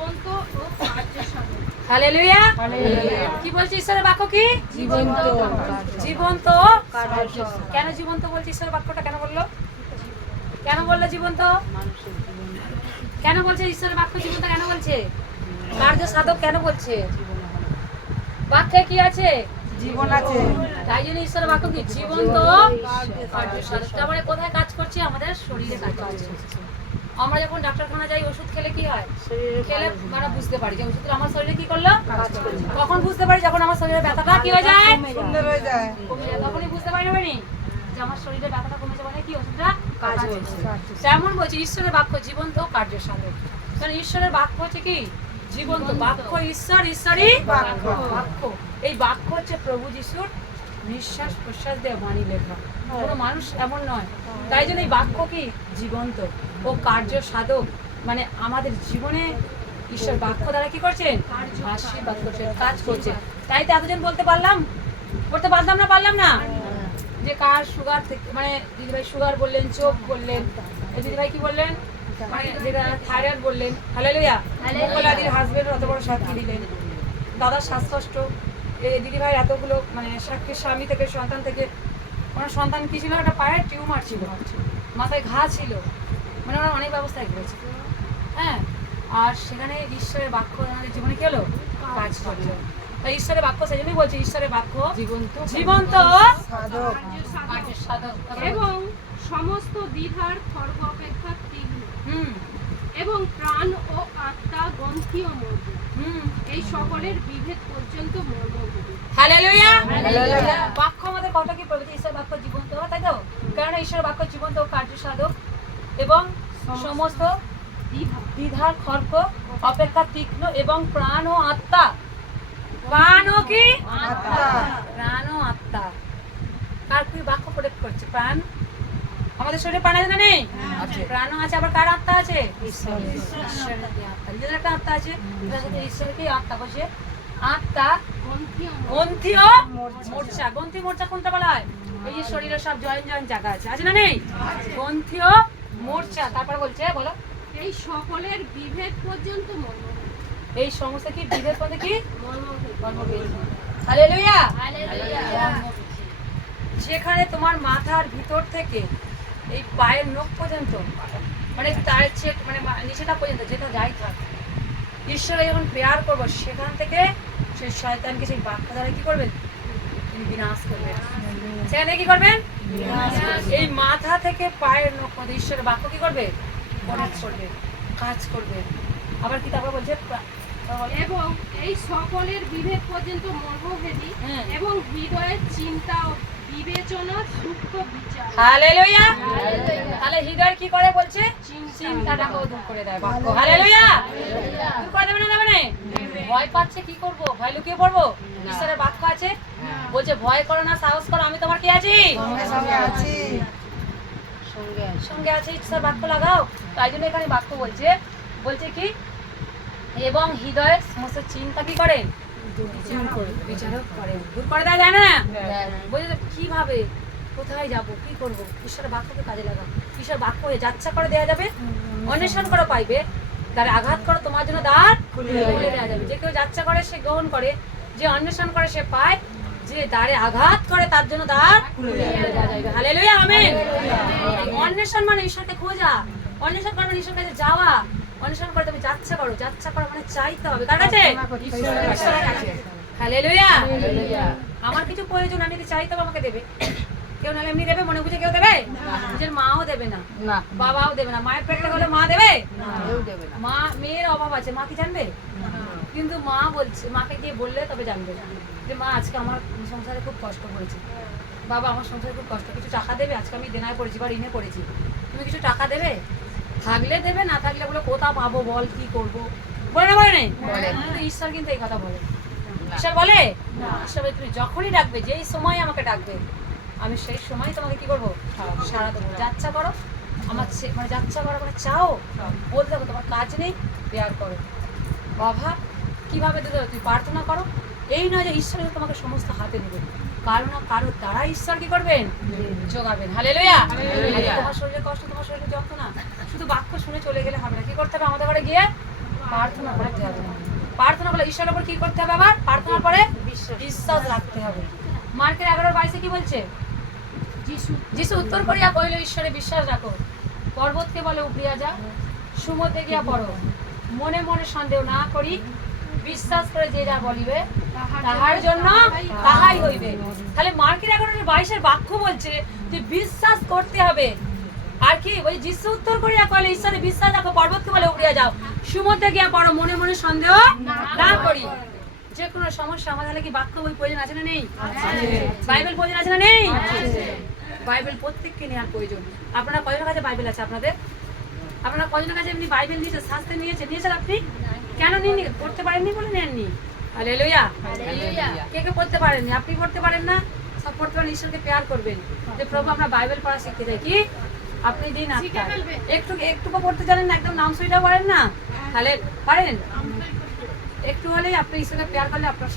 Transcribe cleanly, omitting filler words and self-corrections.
জীবন্ত ও কার্যসাধক। হালেলুয়া। কি বলছে ঈশ্বরের বাক্য? কি জীবন্ত জীবন্ত। কেন জীবন্ত বলছে? ঈশ্বরের বাক্যটা কেন বললো? কেন বললো জীবন্ত? কেন বলছে ঈশ্বরের বাক্য জীবন্ত? কেন বলছে? কার্য সাধক কেন বলছে? বাক্যে কি আছে? জীবন আছে। তাই জন্য ঈশ্বরের বাক্য কি জীবন্ত কার্য সাধক। তার মানে কোথায় কাজ করছে? আমাদের শরীরে কাজ করছে। আমরা যখন ডাক্তারখানা যাই ওষুধ খেলে কি হয়? খেলে আমরা বুঝতে পারি যে ওষুধটা আমার শরীরে কি করলো। কখন বুঝতে পারি? যখন আমার শরীরে ব্যথাটা কি হয়ে যায়, সুন্দর হয়ে যায়। কমে যায়, তখনই বুঝতে পারি না মানে যে আমার শরীরে ব্যথাটা কমেছে, মানে কি ওষুধটা কাজ করছে। তেমন বলছে ঈশ্বরের বাক্য জীবন্ত কার্য সাধক। কারণ ঈশ্বরের বাক্য হচ্ছে কি জীবন্ত। বাক্য ঈশ্বর, ঈশ্বরই বাক্য। এই বাক্য হচ্ছে প্রভু যিশুর নিঃশ্বাস প্রশ্বাস দেওয়া বাণী লেখা। কোনো মানুষ এমন নয়। তাই জন্য এই বাক্য কি জীবন্ত ও কার্য সাধক। মানে আমাদের জীবনে ঈশ্বর বাক্য দ্বারা কি করছেন? আশীর্বাদ করছেন, কাজ করছেন। তাই তো এতজন বলতে পারলাম না? পারলাম না যে কার সুগার থেকে, মানে দিদিভাই সুগার বললেন, চোখ বললেন, দিদিভাই কি বললেন, মানে যেটা থাইরয়েড বললেন। হালেলুয়া। মোকলাদির হাজবেন্ড অত বড় সাক্ষী দিলেন। দাদার শ্বাসকষ্ট, এই দিদিভাই এতগুলো মানে সাক্ষীর স্বামী থেকে, সন্তান থেকে। ওনার সন্তান কি ছিল? একটা পায়ের টিউমার ছিল, মাথায় ঘা ছিল, মানে ওরা অনেক ব্যবস্থায় করেছে। হ্যাঁ, আর সেখানে ঈশ্বরের বাক্য আমাদের জীবনে কি হলো? কাজ করলো। তাই ঈশ্বরের বাক্য, সেই জন্যই বলছে ঈশ্বরের বাক্য জীবন্ত সাধক সাধক এবং সমস্ত দ্বিধার খর্গ অপেক্ষা তীক্ষ্ণ হুম এবং প্রাণ ও আত্মা গ্রন্থি ও মর্ম, হুম। এই সকলের বিভেদ পর্যন্ত মর্মভেদী। হালেলুয়া। হালেলুয়া। বাক্য আমাদের কত কি প্রভৃতি ঈশ্বরের বাক্য জীবন্ত, তাই তো? কারণ ঈশ্বরের বাক্য জীবন্ত ও কার্য সাধক এবং সমস্ত দ্বিধার খর্গ অপেক্ষা তীক্ষ্ণ এবং প্রাণ ও আত্মা। প্রাণ ও কি আত্মা। প্রাণ ও আত্মা। কার কি বাক্য প্রয়োগ করছে? প্রাণ। আমাদের শরীরে প্রাণ আছে না নেই? প্রাণও আছে, আবার কার আত্মা আছে? ঈশ্বরের আত্মা। নিজের একটা আত্মা আছে, তার সাথে ঈশ্বরের কি আত্মা বসে? আত্মা গ্রন্থি ও মোর্চা। গ্রন্থি মোর্চা কোনটা বলা হয়? এই যে শরীরের সব জয়েন্ট জায়গা আছে না নেই? গ্রন্থি ও মোর্চা। তারপর বলছে, বলো, এই সকলের বিভেদ পর্যন্ত মর্মভেদী। এই সমস্ত কি বিভেদ পদে কি মর্মভেদী। হালেলুয়া। হালেলুয়া। যেখানে তোমার মাথার ভিতর থেকে এই পায়ের নখ পর্যন্ত, মানে তার মানে নিচেটা পর্যন্ত যেটা যাই থাক, ঈশ্বরে যখন প্রেয়ার করবো সেখান থেকে সেই শয়তানকে সেই বাক্য দ্বারা কি করবেন? তিনি বিনাশ করবেন। সেখানে কি করবেন? এই মাথা থেকে পায়ের নখ পর্যন্ত ঈশ্বরের বাক্য কি করবে? প্রয়োগ করবে, কাজ করবে। আবার কি তারপর বলছে? এবং এই সকলের বিভেদ পর্যন্ত মর্মভেদী হ্যাঁ। এবং হৃদয়ের চিন্তা ও বিবেচনা সূক্ষ্ম বিচার। হালেলুয়া। তাহলে হৃদয় কি করে বলছে? চিন্তাটাকেও দূর করে দেয় বাক্য। হালেলুয়া। দূর করে দেবে না? দেবে না? ভয় পাচ্ছে, কি করব? ভয় লুকিয়ে পড়বো? ঈশ্বরের বাক্য আছে, বলছে ভয় করো না, সাহস করো, আমি তোমার কি আছি? সঙ্গে আছি। সঙ্গে আছে। ঈশ্বর বাক্য লাগাও। তাই জন্য এখানে বাক্য বলছে, বলছে কি এবং হৃদয়ের সমস্ত চিন্তা কি করেন? বিচারক করেন, দূর করে দেয়, যায় না? বলছে কিভাবে, কোথায় যাব, কি করব? ঈশ্বরের বাক্যকে কাজে লাগাও। ঈশ্বর বাক্য যাচ্ছা করে দেওয়া যাবে, অন্বেষণ করো পাইবে, দ্বারে আঘাত করো তোমার জন্য দ্বার খুলে দেওয়া যাবে। যে কেউ যাচ্ছা করে সে গ্রহণ করে, যে অন্বেষণ করে সে পায়, যে দ্বারে আঘাত করে তার জন্য দ্বার খুলে দেওয়া যাবে। Hallelujah, amen. অন্বেষণ মানে ঈশ্বরকে খোঁজা, অন্বেষণ করবে ঈশ্বরের কাছে যাওয়া, অন্বেষণ করে তুমি যাচ্ছা করো। যাচ্ছা করো মানে চাইতে হবে কার কাছে? ঈশ্বরের কাছে। হালেলুয়া। আমার কিছু প্রয়োজন, আমি যদি চাই তবে আমাকে দেবে। কেউ নাহলে এমনি দেবে? মনে বুঝে কেউ দেবে? নিজের মাও দেবে না, বাবাও দেবে না। মায়ের পেটে হলে মা দেবে? মা, মেয়ের অভাব আছে, মা কি জানবে? কিন্তু মা বলছে, মাকে গিয়ে বললে তবে জানবে যে মা আজকে আমার সংসারে খুব কষ্ট পড়েছে, বাবা আমার সংসারে খুব কষ্ট, কিছু টাকা দেবে? আজকে আমি দেনায় পড়েছি বা ঋণে পড়েছি, তুমি কিছু টাকা দেবে? থাকলে দেবে, না থাকলে বলে কোথা পাবো বল, কি করবো? বলে না? বলে নেই? কিন্তু ঈশ্বর কিন্তু এই কথা বলে। ঈশ্বর বলে, ঈশ্বর বলে তুমি যখনই ডাকবে, যেই সময় আমাকে ডাকবে, আমি সেই সময় তোমাকে কি করবো? সারা দেবো। যাচ্ছা করো, আমার মানে যাচ্ছা করো মানে চাও, বলতে থাকো, তোমার কাজ নেই, প্রেয়ার করো। অভাব কিভাবে দিতে হবে? তুমি প্রার্থনা করো। এই নয় যে ঈশ্বর তোমাকে সমস্ত হাতে নেবে, কারো না কারো দ্বারা ঈশ্বর কি করবেন? যোগাবেন। হালেলুয়া। তোমার শরীরে কষ্ট, তোমার শরীরে যন্ত্রণা, শুধু বাক্য শুনে চলে গেলে হবে না। কি করতে হবে? আমাদের ঘরে গিয়ে প্রার্থনা করতে হবে। প্রার্থনা করলে ঈশ্বরের উপর কি করতে হবে? আবার প্রার্থনার পরে বিশ্বাস রাখতে হবে। মার্কের 11:22 কি বলছে? যিশু উত্তর করিয়া কহিল, ঈশ্বরে বিশ্বাস রাখো, পর্বতকে বলে উপড়িয়া যা, সমুদ্রে গিয়া পড়ো, মনে মনে সন্দেহ না করি বিশ্বাস করে যে যা বলিবে তাহার জন্য তাহাই হইবে। তাহলে মার্কের 11:22 বাক্য বলছে যে বিশ্বাস করতে হবে। আর কি ওই যিশু উত্তর করিয়া কইলে ঈশ্বরে বিশ্বাস রাখো, পর্বতকে বলে উড়িয়া যাও, সমুদ্রে গিয়া পড়ো, মনে মনে সন্দেহ না করি। যে কোনো সমস্যা আমাদের কি বাক্য বই প্রয়োজন আছে না নেই? বাইবেল প্রয়োজন আছে না নেই? বাইবেল প্রত্যেককে নেওয়ার প্রয়োজন। আপনারা কয়জনের কাছে বাইবেল আছে? আপনারা কয়জনের কাছে এমনি বাইবেল নিয়েছেন? শাস্ত্রে নিয়েছেন আপনি? কেন নিননি? পড়তে পারেননি বলে নেননি? হালেলুয়া। কে কে পড়তে পারেননি? আপনি পড়তে পারেন না? সব পড়তে পারেন, ঈশ্বরকে প্রেয়ার করবেন যে প্রভু আমরা বাইবেল পড়া শিখতে চাই। কি আপনি দিন একটুকু পড়তে জানেন না? একদম নাম সইটা পারেন না? তাহলে পারেন? একটু হলেই আপনি ঈশ্বরকে প্রেয়ার করলে আপনার